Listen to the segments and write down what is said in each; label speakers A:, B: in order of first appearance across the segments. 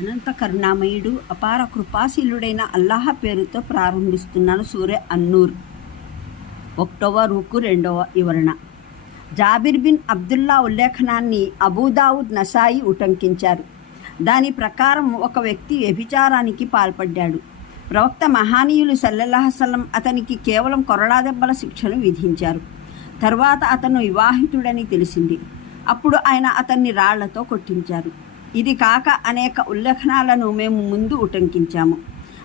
A: అనంత కరుణామయుడు అపార కృపాశీలుడైన అల్లాహ పేరుతో ప్రారంభిస్తున్నాను సూర్య అన్నూర్ ఒకటవ రూకు రెండవ వివరణ. జాబిర్ బిన్ అబ్దుల్లా ఉల్లేఖనాన్ని అబూదావుద్ నసాయి ఉటంకించారు. దాని ప్రకారం ఒక వ్యక్తి వ్యభిచారానికి పాల్పడ్డాడు. ప్రవక్త మహానీయులు సల్లల్లాహసల్లం అతనికి కేవలం కొరడాదెబ్బల శిక్షను విధించారు. తర్వాత అతను వివాహితుడని తెలిసింది. అప్పుడు ఆయన అతన్ని రాళ్ళతో కొట్టించారు. ఇది కాక అనేక ఉల్లేఖనాలను మేము ముందు ఉటంకించాము.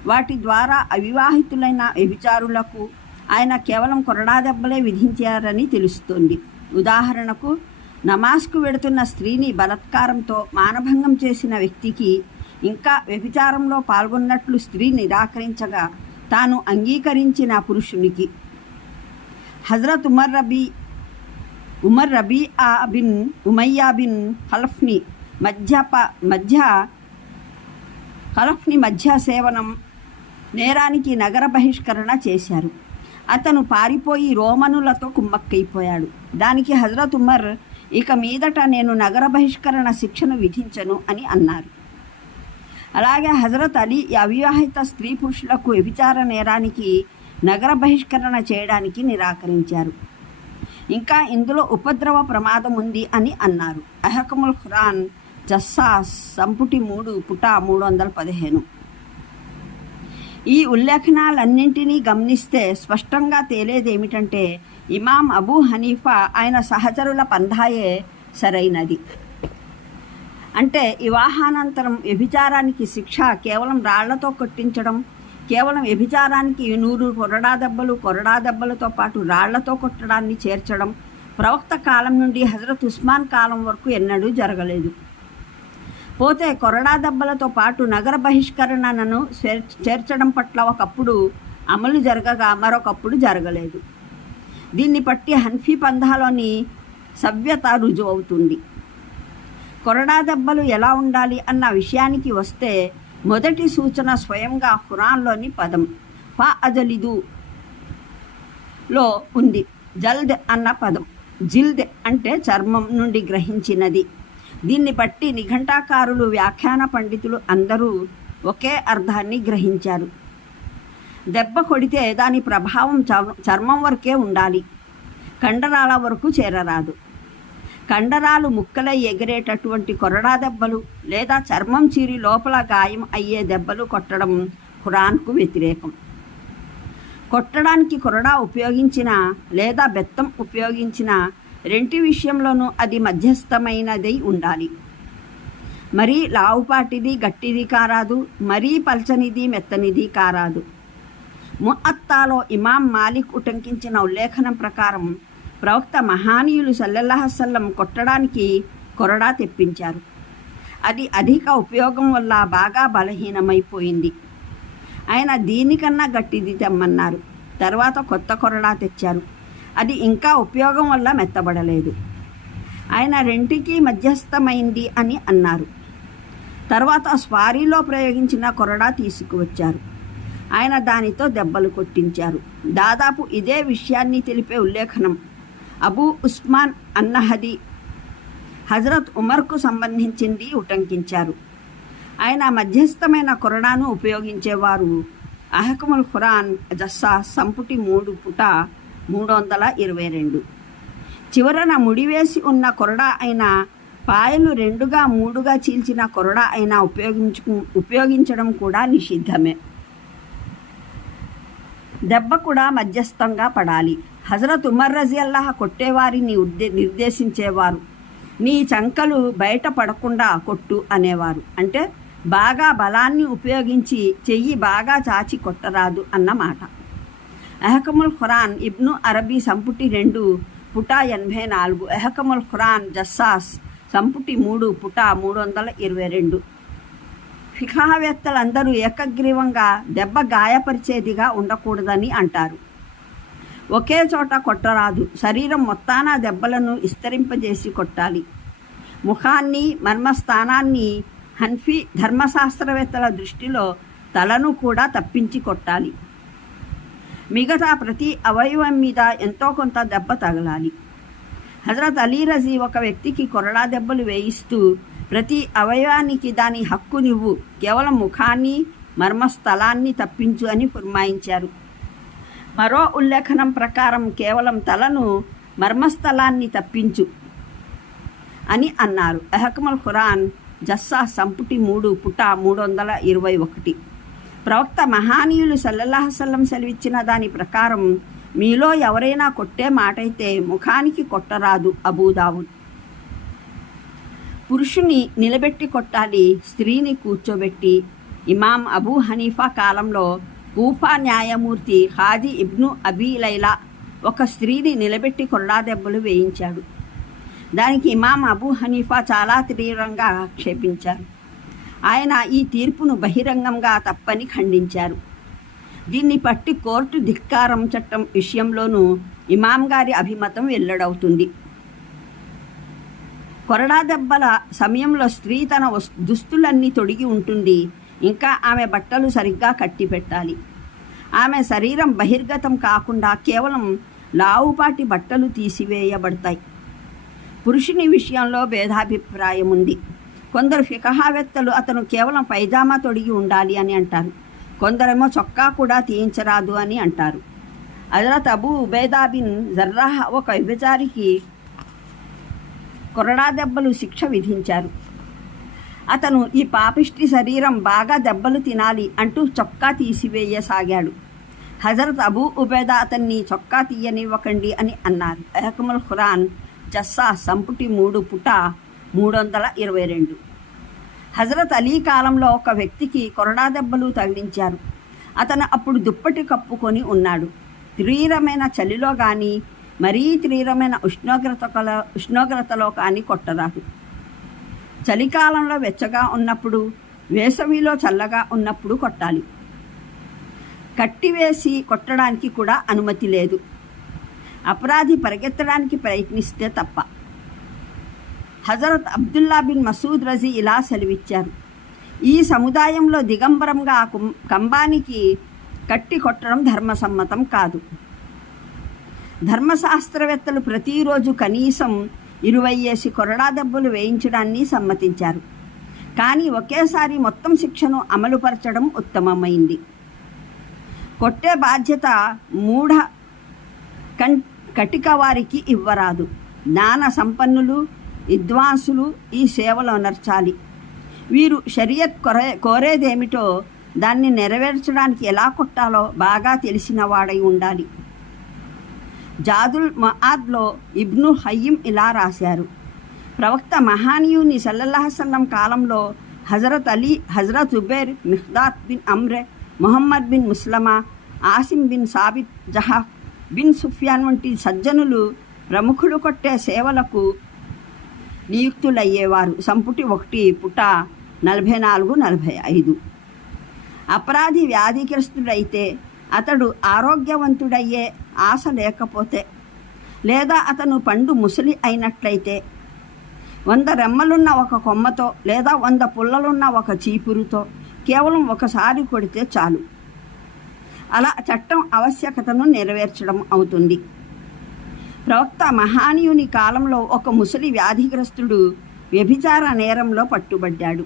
A: వాటి ద్వారా అవివాహితులైన వ్యభిచారులకు ఆయన కేవలం కొరడా దెబ్బలే విధించారని తెలుస్తోంది. ఉదాహరణకు నమాజ్కు వెడుతున్న స్త్రీని బలత్కారంతో మానభంగం చేసిన వ్యక్తికి ఇంకా వ్యభిచారంలో పాల్గొన్నట్లు స్త్రీ నిరాకరించగా తాను అంగీకరించిన పురుషునికి. Hazrat Umar Rabi Umar rabi ఆ బిన్ ఉమయ్యా బిన్ ఖలఫ్ని మధ్య ప మధ్య ఖలఫ్ని మధ్య సేవనం నేరానికి నగర బహిష్కరణ చేశారు. అతను పారిపోయి రోమనులతో కుమ్మక్కైపోయాడు. దానికి హజరత్ ఉమర్ ఇక మీదట నేను నగర బహిష్కరణ శిక్షను విధించను అని అన్నారు. అలాగే హజరత్ అలీ ఈ అవివాహిత స్త్రీ పురుషులకు వ్యభిచార నేరానికి నగర బహిష్కరణ చేయడానికి నిరాకరించారు. ఇంకా ఇందులో ఉపద్రవ ప్రమాదం ఉంది అని అన్నారు. అహకముల్ ఖురాన్ జస్సాస్ సంపుటి మూడు పుట మూడు వందల పదిహేను ఈ ఉల్లేఖనాలన్నింటినీ గమనిస్తే స్పష్టంగా తేలేదేమిటంటే ఇమాం అబూ హనీఫా ఆయన సహచరుల పంధాయే సరైనది. అంటే వివాహానంతరం వ్యభిచారానికి శిక్ష కేవలం రాళ్ళతో కొట్టించడం కేవలం వ్యభిచారానికి నూరు కొరడా దెబ్బలు కొరడా దెబ్బలతో పాటు రాళ్ళతో కొట్టడాన్ని చేర్చడం ప్రవక్త కాలం నుండి హజరత్ ఉస్మాన్ కాలం వరకు ఎన్నడూ జరగలేదు. పోతే కొరడా దెబ్బలతో పాటు నగర బహిష్కరణను చేర్చడం పట్ల ఒకప్పుడు అమలు జరగగా మరొకప్పుడు జరగలేదు. దీన్ని బట్టి హన్ఫీ పంధాలోని సవ్యత రుజువు అవుతుంది కొరడా దెబ్బలు ఎలా ఉండాలి అన్న విషయానికి వస్తే మొదటి సూచన స్వయంగా ఖురాన్లోని పదం ఫా అజలిదు లో ఉంది. జల్ద్ అన్న పదం. జిల్ద్ అంటే చర్మం నుండి గ్రహించినది. దీన్ని బట్టి నిఘంటాకారులు వ్యాఖ్యాన పండితులు అందరూ ఒకే అర్థాన్ని గ్రహించారు. దెబ్బ కొడితే దాని ప్రభావం చర్మం వరకే ఉండాలి. కండరాల వరకు చేరరాదు. కండరాలు ముక్కలై ఎగిరేటటువంటి కొరడా దెబ్బలు లేదా చర్మం చీరి లోపల గాయం అయ్యే దెబ్బలు కొట్టడం ఖురాన్కు వ్యతిరేకం. కొట్టడానికి కొరడా ఉపయోగించిన లేదా బెత్తం ఉపయోగించిన రెంటి విషయంలోనూ అది మధ్యస్థమైనదై ఉండాలి. మరీ లావుపాటిది గట్టిది కారాదు మరీ పల్చనిది మెత్తనిది కారాదు. ముఅత్తాలో ఇమాం మాలిక్ ఉటంకించిన ఉల్లేఖనం ప్రకారం ప్రవక్త మహానీయులు సల్లెల్లాహసల్లం కొట్టడానికి కొరడా తెప్పించారు. అది అధిక ఉపయోగం వల్ల బాగా బలహీనమైపోయింది. ఆయన దీనికన్నా గట్టిది తెమ్మన్నారు. తర్వాత కొత్త కొరడా తెచ్చారు. అది ఇంకా ఉపయోగం వల్ల మెత్తబడలేదు. ఆయన రెంటికి మధ్యస్థమైంది అని అన్నారు. తర్వాత స్వారీలో ప్రయోగించిన కొరడా తీసుకువచ్చారు. ఆయన దానితో దెబ్బలు కొట్టించారు. దాదాపు ఇదే విషయాన్ని తెలిపే ఉల్లేఖనం. అబూ ఉస్మాన్ అన్నహది హజరత్ ఉమర్కు సంబంధించింది ఉటంకించారు. ఆయన మధ్యస్థమైన కొరడాను ఉపయోగించేవారు అహకముల్ ఖురాన్ జస్సా సంపుటి మూడు పుట మూడు వందల ఇరవై రెండు. చివరన ముడివేసి ఉన్న కొరడా అయిన పాయలు రెండుగా మూడుగా చీల్చిన కొరడా అయినా ఉపయోగించు ఉపయోగించడం కూడా నిషిద్ధమే. దెబ్బ కూడా మధ్యస్థంగా పడాలి. హజరత్ ఉమర్ రజియల్లాహ కొట్టేవారిని ఉద్దే నిర్దేశించేవారు. నీ చంకలు బయట పడకుండా కొట్టు అనేవారు. అంటే బాగా బలాన్ని ఉపయోగించి చెయ్యి బాగా చాచి కొట్టరాదు అన్నమాట. అహకముల్ ఖురాన్ ఇబ్ను అరబీ సంపుటి రెండు పుటా ఎనభై నాలుగు. ఎహకముల్ ఖురాన్ జస్సాస్ సంపుటి మూడు పుటా మూడు వందల ఇరవై రెండు ఫిఖావేత్తలందరూ ఏకగ్రీవంగా దెబ్బ గాయపరిచేదిగా ఉండకూడదని అంటారు. ఒకే చోట కొట్టరాదు. శరీరం మొత్తాన దెబ్బలను విస్తరింపజేసి కొట్టాలి. ముఖాన్ని మర్మస్థానాన్ని హన్ఫీ ధర్మశాస్త్రవేత్తల దృష్టిలో తలను కూడా తప్పించి కొట్టాలి. మిగతా ప్రతి అవయవం మీద ఎంతో కొంత దెబ్బ తగలాలి హజరత్ అలీ రజీ ఒక వ్యక్తికి కొరడా దెబ్బలు వేయిస్తూ ప్రతి అవయవానికి దాని హక్కు నువ్వు కేవలం ముఖాన్ని మర్మస్థలాన్ని తప్పించు అని పురమాయించారు మరో ఉల్లేఖనం ప్రకారం కేవలం తలను మర్మస్థలాన్ని తప్పించు అని అన్నారు అహకమల్ ఖురాన్ జస్సా సంపుటి మూడు పుట మూడు వందల ఇరవై ఒకటి ప్రవక్త మహానీయులు సల్లల్లాహసల్లం సెలవిచ్చిన దాని ప్రకారం మీలో ఎవరైనా కొట్టే మాటైతే ముఖానికి కొట్టరాదు అబూదావుద్ పురుషుని నిలబెట్టి కొట్టాలి స్త్రీని కూర్చోబెట్టి. ఇమాం అబూ హనీఫా కాలంలో కూఫా న్యాయమూర్తి హాజీ ఇబ్ను అబీ లైలా ఒక స్త్రీని నిలబెట్టి కొరడా దెబ్బలు వేయించాడు. దానికి ఇమాం అబూ హనీఫా చాలా తీవ్రంగా ఆక్షేపించారు ఆయన ఈ తీర్పును బహిరంగంగా తప్పని ఖండించారు. దీన్ని పట్టి కోర్టు ధిక్కారం చట్టం విషయంలోనూ ఇమాం గారి అభిమతం వెల్లడవుతుంది. కొరడా దెబ్బల సమయంలో స్త్రీ తన వస్- దుస్తులన్నీ తొడిగి ఉంటుంది. ఇంకా ఆమె బట్టలు సరిగ్గా కట్టి పెట్టాలి ఆమె శరీరం బహిర్గతం కాకుండా కేవలం లావుపాటి బట్టలు తీసివేయబడతాయి. పురుషుని విషయంలో భేదాభిప్రాయం ఉంది కొందరు ఫికహావేత్తలు అతను కేవలం పైజామా తొడిగి ఉండాలి అని అంటారు. కొందరేమో చొక్కా కూడా తీయించరాదు అని అంటారు. Hazrat Abu Ubaidah bin Jarrah ఒక విభచారికి కొరడా దెబ్బలు శిక్ష విధించారు. అతను ఈ పాపిష్టి శరీరం బాగా దెబ్బలు తినాలి అంటూ చొక్కా తీసివేయసాగాడు. హజరత్ అబూ ఉబేదా అతన్ని చొక్కా తీయనివ్వకండి అని అన్నారు. అహకముల్ ఖురాన్ జస్సా సంపుటి మూడు పుట మూడు వందల ఇరవై రెండు. హజరత్ అలీ కాలంలో ఒక వ్యక్తికి కొరడా దెబ్బలు తగిలించారు. అతను అప్పుడు దుప్పటి కప్పుకొని ఉన్నాడు. తీవ్రమైన చలిలో కానీ మరీ తీవ్రమైన ఉష్ణోగ్రత కల- ఉష్ణోగ్రతలో కానీ కొట్టరాదు. చలికాలంలో వెచ్చగా ఉన్నప్పుడు వేసవిలో చల్లగా ఉన్నప్పుడు కొట్టాలి. కట్టివేసి కొట్టడానికి కూడా అనుమతి లేదు. అపరాధి పరిగెత్తడానికి ప్రయత్నిస్తే తప్ప హజరత్ అబ్దుల్లా బిన్ మసూద్ రజీ ఇలా సెలవిచ్చారు. ఈ సముదాయంలో దిగంబరంగా కుం- కంబానికి కట్టి కొట్టడం ధర్మసమ్మతం కాదు. ధర్మశాస్త్రవేత్తలు ప్రతిరోజు కనీసం ఇరవై వేసి కొరడా దెబ్బలు వేయించడాన్ని సమ్మతించారు. కానీ ఒకేసారి మొత్తం శిక్షను అమలుపరచడం ఉత్తమమైంది. కొట్టే బాధ్యత మూఢ కం కటిక వారికి ఇవ్వరాదు. జ్ఞాన సంపన్నులు విద్వాంసులు ఈ సేవలు అనర్చాలి వీరు షరియత్ కొరే కోరేదేమిటో దాన్ని నెరవేర్చడానికి ఎలా కొట్టాలో బాగా తెలిసిన వాడై ఉండాలి. జాదుల్ మహాద్లో ఇబ్ను హయ్యం ఇలా రాశారు. ప్రవక్త మహానీయుని సల్లల్లాహసల్లం కాలంలో Hazrat Ali Hazrat Zubair మిహ్దాత్ bin అమ్రె Mohammed bin ముస్లమా Asim bin Sabit జహా బిన్ సుఫియాన్ వంటి సజ్జనులు ప్రముఖులు కొట్టే సేవలకు నియుక్తులయ్యేవారు. సంపుటి ఒకటి పుట నలభై నాలుగు నలభై ఐదు అపరాధి వ్యాధిగ్రస్తుడైతే అతడు ఆరోగ్యవంతుడయ్యే ఆశ లేకపోతే లేదా అతను పండు ముసలి అయినట్లయితే వంద రెమ్మలున్న ఒక కొమ్మతో లేదా వంద పుల్లలున్న ఒక చీపురుతో కేవలం ఒకసారి కొడితే చాలు. అలా చట్టం ఆవశ్యకతను నెరవేర్చడం అవుతుంది. ప్రవక్త మహానీయుని కాలంలో ఒక ముసలి వ్యాధిగ్రస్తుడు వ్యభిచార నేరంలో పట్టుబడ్డాడు.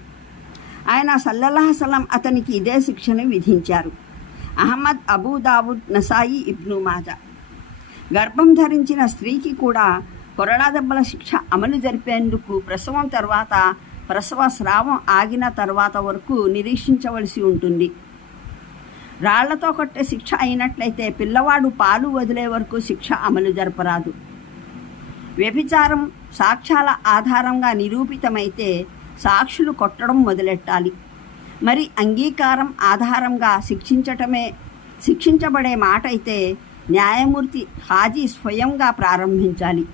A: ఆయన సల్లల్లాహసలం అతనికి ఇదే శిక్షను విధించారు. అహ్మద్ అబూదావుద్ నసాయి ఇబ్ను మాజా. గర్భం ధరించిన స్త్రీకి కూడా కొరడా దెబ్బల శిక్ష అమలు జరిపేందుకు ప్రసవం తర్వాత ప్రసవ స్రావం ఆగిన తర్వాత వరకు నిరీక్షించవలసి ఉంటుంది. రాళ్ళతో కొట్టే శిక్ష అయినట్లయితే పిల్లవాడు పాలు వదిలే వరకు శిక్ష అమలు జరపరాదు. వ్యభిచారం సాక్ష్యాల ఆధారంగా నిరూపితమైతే సాక్షులు కొట్టడం మొదలెట్టాలి. మరి అంగీకారం ఆధారంగా శిక్షించటమే శిక్షించబడే మాట అయితే న్యాయమూర్తి హాజీ స్వయంగా ప్రారంభించాలి.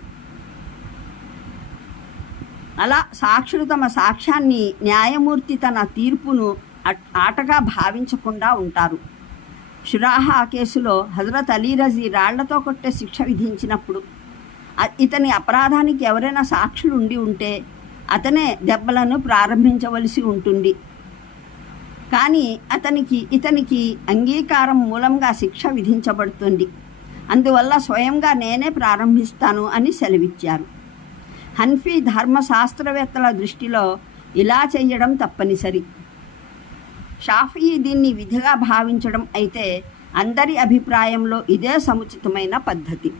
A: అలా సాక్షులు తమ సాక్ష్యాన్ని న్యాయమూర్తి తన తీర్పును అట్- ఆటగా భావించకుండా ఉంటారు. షురాహా కేసులో హజరత్ అలీ రజీ రాళ్ళతో కొట్టే శిక్ష విధించినప్పుడు ఇతని అపరాధానికి ఎవరైనా సాక్షులు ఉండి ఉంటే అతనే దెబ్బలను ప్రారంభించవలసి ఉంటుంది. కానీ అతనికి ఇతనికి అంగీకారం మూలంగా శిక్ష విధించబడుతుంది. అందువల్ల స్వయంగా నేనే ప్రారంభిస్తాను అని సెలవిచ్చారు. హన్ఫీ ధర్మశాస్త్రవేత్తల దృష్టిలో ఇలా చేయడం తప్పనిసరి. షాఫీ దీన్ని విధిగా భావించడం అయితే అందరి అభిప్రాయంలో ఇదే సముచితమైన పద్ధతి.